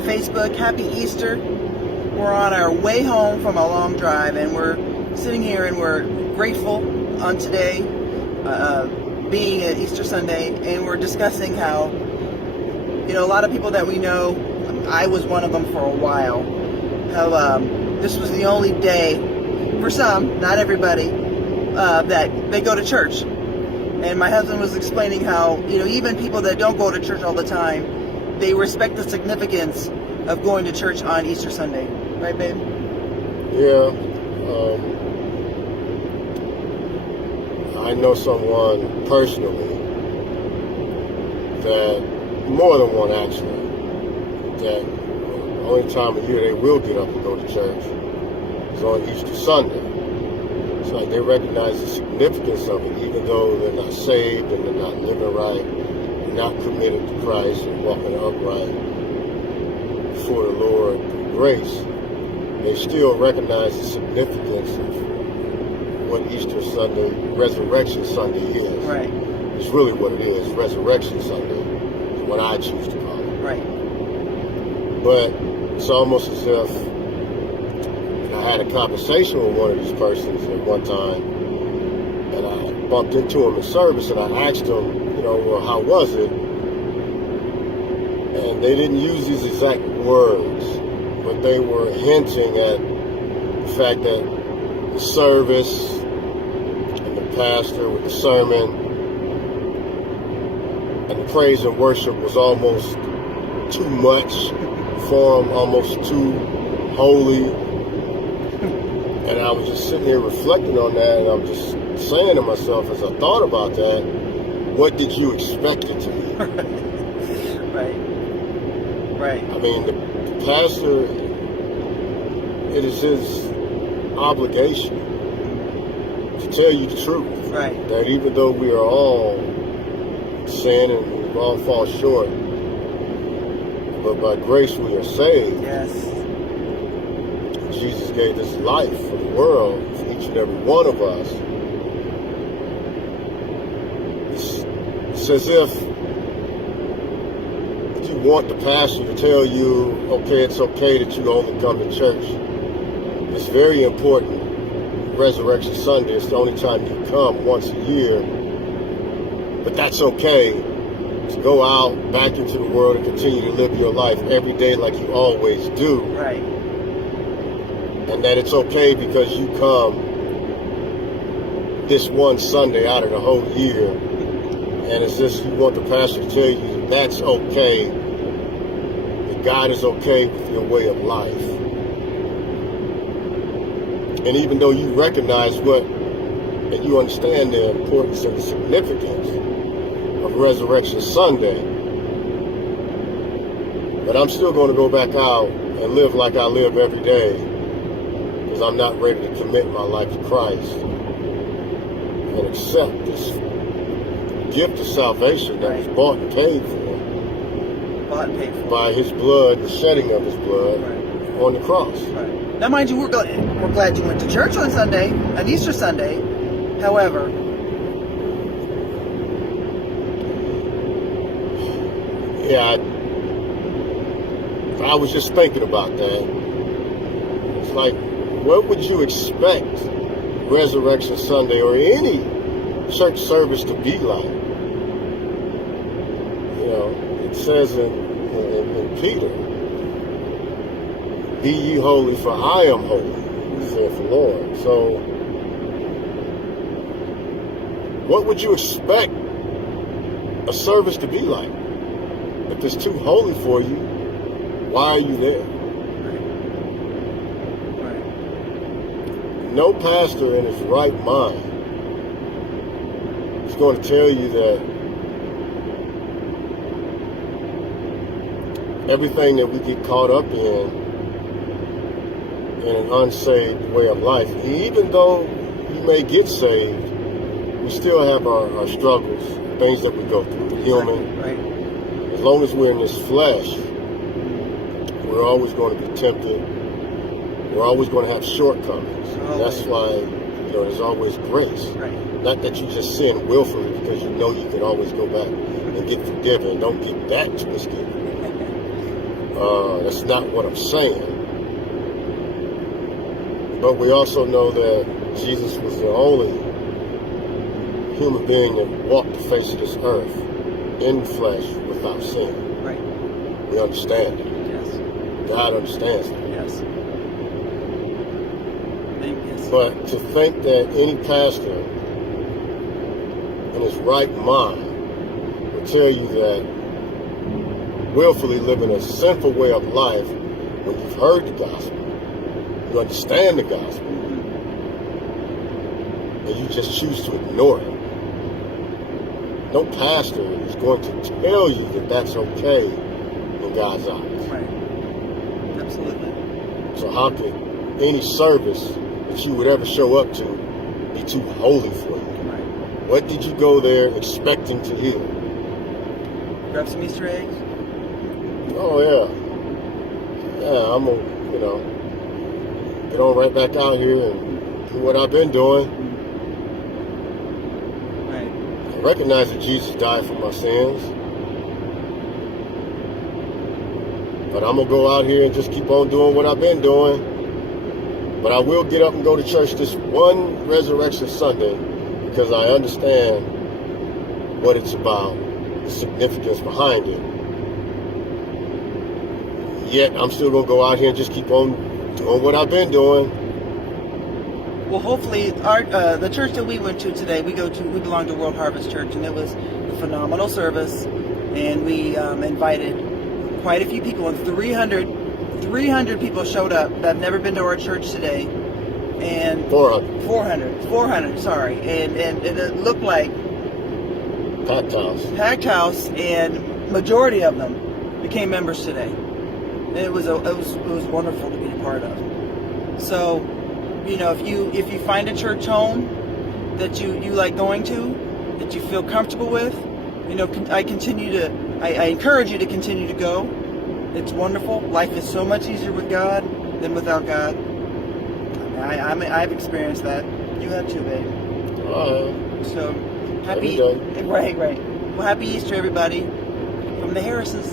my Facebook. Happy Easter. We're on our way home from a long drive, and we're sitting here and we're grateful on today, being at Easter Sunday, and we're discussing how, a lot of people that we know, I was one of them for a while, how this was the only day, for some, not everybody, that they go to church. And my husband was explaining how, even people that don't go to church all the time, they respect the significance of going to church on Easter Sunday. Right, babe? Yeah. I know someone personally that, more than one actually, that the only time of year they will get up and go to church is on Easter Sunday. It's like they recognize the significance of it, even though they're not saved and they're not living right, they're not committed to Christ and walking upright before the Lord through grace. They still recognize the significance of what Easter Sunday, Resurrection Sunday is. Right. It's really what it is. Resurrection Sunday is what I choose to call it. Right. But it's almost as if I had a conversation with one of these persons at one time, and I bumped into him in service, and I asked him, well, how was it? And they didn't use these exact words, but they were hinting at the fact that the service and the pastor with the sermon and the praise and worship was almost too much for them, almost too holy. And I was just sitting here reflecting on that, and I'm just saying to myself as I thought about that, what did you expect it to be? Right. I mean, the pastor, it is his obligation to tell you the truth. Right. That even though we are all sin and we all fall short, but by grace we are saved. Yes. Jesus gave his life for the world, for each and every one of us. It's as if you want the pastor to tell you, okay, it's okay that you only come to church. It's very important. Resurrection Sunday is the only time you come once a year. But that's okay to go out back into the world and continue to live your life every day like you always do. Right. And that it's okay because you come this one Sunday out of the whole year. And it's just you want the pastor to tell you that's okay. That God is okay with your way of life. And even though you recognize and you understand the importance and the significance of Resurrection Sunday, but I'm still going to go back out and live like I live every day, because I'm not ready to commit my life to Christ and accept this gift of salvation that was bought and paid for. By his blood, the shedding of his blood on the cross. Right. Now, mind you, we're glad you went to church on Sunday, on Easter Sunday. However, yeah, I was just thinking about that. It's like, what would you expect Resurrection Sunday or any church service to be like? It says in Peter, be ye holy, for I am holy, saith the Lord. So, what would you expect a service to be like? If it's too holy for you, why are you there? right. No pastor in his right mind is going to tell you that everything that we get caught up in an unsaved way of life, even though you may get saved, we still have our struggles, things that we go through, human. Right. As long as we're in this flesh, we're always going to be tempted. We're always going to have shortcomings. And that's why, there's always grace. Right. Not that you just sin willfully because you know you can always go back and get forgiven. Don't get that twisted. That's not what I'm saying. But we also know that Jesus was the only human being that walked the face of this earth in flesh without sin. Right. We understand it. Yes. God understands it. Yes. Yes. But to think that any pastor in his right mind would tell you that willfully living a sinful way of life when you've heard the gospel, you understand the gospel, and you just choose to ignore it. No pastor is going to tell you that that's okay in God's eyes. Right. Absolutely. So how could any service that you would ever show up to be too holy for you? Right. What did you go there expecting to hear? Grab some Easter eggs. Oh yeah, I'm gonna, get on right back out here and do what I've been doing. Right. I recognize that Jesus died for my sins, but I'm gonna go out here and just keep on doing what I've been doing. But I will get up and go to church this one Resurrection Sunday because I understand what it's about, the significance behind it. Yet I'm still gonna go out here and just keep on doing what I've been doing. Well, hopefully, the church that we went to today, we belong to World Harvest Church, and it was a phenomenal service, and we invited quite a few people, and 300 people showed up that have never been to our church today, and 400, sorry, and it looked like packed house, and majority of them became members today. And it was wonderful to be a part of. So, if you find a church home that you like going to, that you feel comfortable with, I encourage you to continue to go. It's wonderful. Life is so much easier with God than without God. I've experienced that. You have too, babe. So happy, right. Well, happy Easter, everybody, from the Harrises.